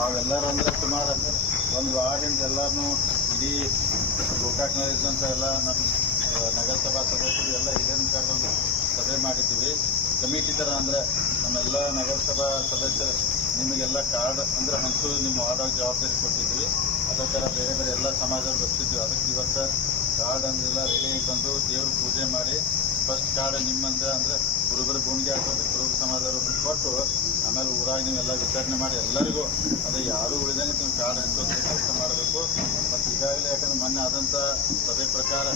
ತಾವೆಲ್ಲರೂ ಅಂದರೆ ಸುಮಾರು ಒಂದು ವಾರದಿಂದ ಎಲ್ಲರೂ ಇಡೀ ಗೋಕಾಕ್ನಲ್ಲಿದ್ದಂಥ ಎಲ್ಲ ನಮ್ಮ ನಗರಸಭಾ ಸದಸ್ಯರು ಎಲ್ಲ ಹಿರಿಯರನ್ನ ಕರ್ಕೊಂಡು ಸಭೆ ಮಾಡಿದ್ದೀವಿ. ಕಮಿಟಿ ಥರ ಅಂದರೆ ನಮ್ಮೆಲ್ಲ ನಗರಸಭಾ ಸದಸ್ಯರು ನಿಮಗೆಲ್ಲ ಕಾರ್ಡ್ ಅಂದರೆ ಹಂಚು ನಿಮ್ಮ ವಾರ್ಡ್ ಜವಾಬ್ದಾರಿ ಕೊಟ್ಟಿದ್ವಿ ಅದೇ ಥರ ಬೇರೆ ಬೇರೆ ಎಲ್ಲ ಸಮಾಜದಲ್ಲಿ ಬರ್ತಿದ್ವಿ. ಅದಕ್ಕೆ ಇವತ್ತು ಕಾರ್ಡ್ ಅಂದ್ರೆಲ್ಲ ರೆಡಿ ಬಂದು ದೇವ್ರ ಪೂಜೆ ಮಾಡಿ ಫಸ್ಟ್ ಕಾರ್ಡ್ ನಿಮ್ಮಂದ್ರೆ ಅಂದರೆ ಹುಡುಗರು ಗುಣಿಗೆ ಹಾಕೋದು ಕುರುಬ ಸಮಾಜದವ್ರು ಕೊಟ್ಟು ಆಮೇಲೆ ಊರಾಗ ಎಲ್ಲ ವಿಚಾರಣೆ ಮಾಡಿ ಎಲ್ಲರಿಗೂ, ಅದೇ ಯಾರೂ ಉಳಿದಂಗೆ ನೀವು ಕಾರ್ಡ್ ಹಂಚೋದು ಕೆಲಸ ಮಾಡಬೇಕು. ಮತ್ತು ಈಗಾಗಲೇ ಯಾಕಂದ್ರೆ ಮೊನ್ನೆ ಆದಂಥ ಸಭೆ ಪ್ರಕಾರ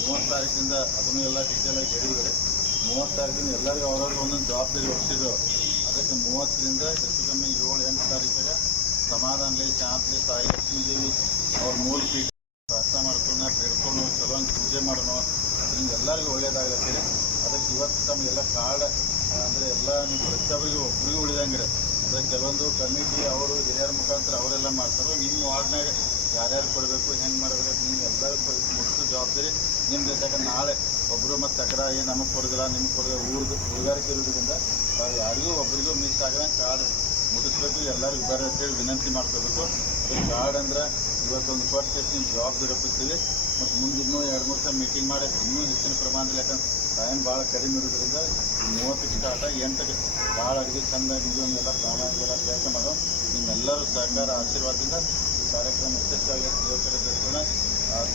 ಮೂವತ್ತು ತಾರೀಕಿಂದ ಅದನ್ನು ಎಲ್ಲ ಡೀಟೇಲ್ ಆಗಿ ಹೇಳಿದ್ದಾರೆ. ಮೂವತ್ತು ತಾರೀಕಿಂದ ಎಲ್ಲರಿಗೂ ಅವರವ್ರಿಗೆ ಒಂದೊಂದು ಜವಾಬ್ದಾರಿ ಒಪ್ಪಿಸಿದ್ರು ಅದಕ್ಕೆ ಮೂವತ್ತರಿಂದ ಹೆಚ್ಚು ಕಮ್ಮಿ ಏಳು, ಎಂಟು ತಾರೀಕಿಗೆ ಸಮಾಧಾನಲಿ ಶಾಂತಿ, ಸಾಯಿ ಲಕ್ಷ್ಮೀ ದೇವಿ ಅವ್ರ ಮೂಲ ಪೀಠ ಅರ್ಥ ಮಾಡ್ಕೊಂಡು ಬೇಡ್ಕೊಂಡು ಕೆಲವೊಂದು ಪೂಜೆ ಮಾಡೋಣ. ಹಿಂಗೆ ಎಲ್ಲರಿಗೂ ಒಳ್ಳೇದಾಗತ್ತೆ ಅದಕ್ಕೆ ಇವತ್ತು ತಮಗೆಲ್ಲ ಕಾರ್ಡ್ ಅಂದರೆ ಎಲ್ಲ ನೀವು ಪ್ರತಿಯೊಬ್ಬರಿಗೂ ಒಬ್ಬರಿಗೂ ಉಳಿದಂಗೆ ಅಂದರೆ ಕೆಲವೊಂದು ಕಮಿಟಿ ಅವರು, ಹಿರಿಯರ ಮುಖಾಂತರ ಅವರೆಲ್ಲ ಮಾಡ್ತಾರೆ, ನಿಮ್ಮ ವಾರ್ಡ್ನಾಗ ಯಾರ್ಯಾರು ಕೊಡಬೇಕು, ಹೆಂಗೆ ಮಾಡಬೇಕು ನಿಮ್ಗೆ ಎಲ್ಲರೂ ಮುಟ್ಟು ಜವಾಬ್ದಾರಿ ನಿಮ್ದು ಯಾಕಂದ್ರೆ ನಾಳೆ ಒಬ್ಬರು ಮತ್ತು ತಕರ ಏನು ನಮಗೆ ಕೊಡೋದಿಲ್ಲ, ನಿಮ್ಗೆ ಕೊಡೋದಿಲ್ಲ, ಊರ್ದು ಉಳಿಗಾರಿಕೆ ಇರೋದ್ರಿಂದ ನಾವು ಯಾರಿಗೂ ಒಬ್ಬರಿಗೂ ಮಿಸ್ ಆಗದಂಗೆ ಕಾರ್ಡ್ ಮುಟ್ಟಿಸ್ಬೇಕು, ಎಲ್ಲರಿಗೂ ಇದ್ದಾರೆ ಅಂತೇಳಿ ವಿನಂತಿ ಮಾಡ್ಕೋಬೇಕು. ಅದು ಕಾರ್ಡ್ ಅಂದ್ರೆ ಇವತ್ತೊಂದು ಕೊಟ್ಟು ನಿಮ್ಮ ಜವಾಬ್ದಾರಿ ಒಪ್ಪಿಸ್ತೀವಿ. ಮತ್ತು ಮುಂದೆ ಇನ್ನೂ ಎರಡು ಮೂರು ಸಲ ಮೀಟಿಂಗ್ ಮಾಡಿ, ಇನ್ನೂ ಹೆಚ್ಚಿನ ಪ್ರಮಾಣದಲ್ಲಿ ಯಾಕಂದ್ರೆ ಟೈಮ್ ಭಾಳ ಕಡಿಮೆ ಇರೋದ್ರಿಂದ ಮೂವತ್ತು ಮೂವತ್ತಕ್ಕೆ ಸ್ಟಾರ್ಟ್ ಆಗಿ ಎಂಟಕ್ಕೆ ಭಾಳ ಅಡುಗೆ ಚಂದ ಎಲ್ಲ ಪ್ರಾಮಾಣಿಕ ಕೆಲಸ ಮಾಡೋ ನಿಮ್ಮೆಲ್ಲರೂ ಸಹಕಾರ, ಆಶೀರ್ವಾದದಿಂದ ಈ ಕಾರ್ಯಕ್ರಮ ಯಶಸ್ವಿಯಾಗಿ ದೇವಸ್ಥಾನ ದರ್ಶನ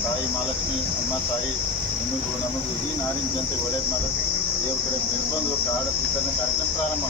ತಾಯಿ ಮಹಾಲಕ್ಷ್ಮಿ, ಅಮ್ಮ ತಾಯಿ ನಿಮಗೂ ನಮಗೂ ಇಡೀ ನಾಡಿನ ಜನತೆಗೆ ಒಳ್ಳೇದು ಮಾಡೋದು ದೇವ್ರ ಕಡೆ ವಿತರಣೆ ಕಾರ್ಯಕ್ರಮ ಪ್ರಾರಂಭ.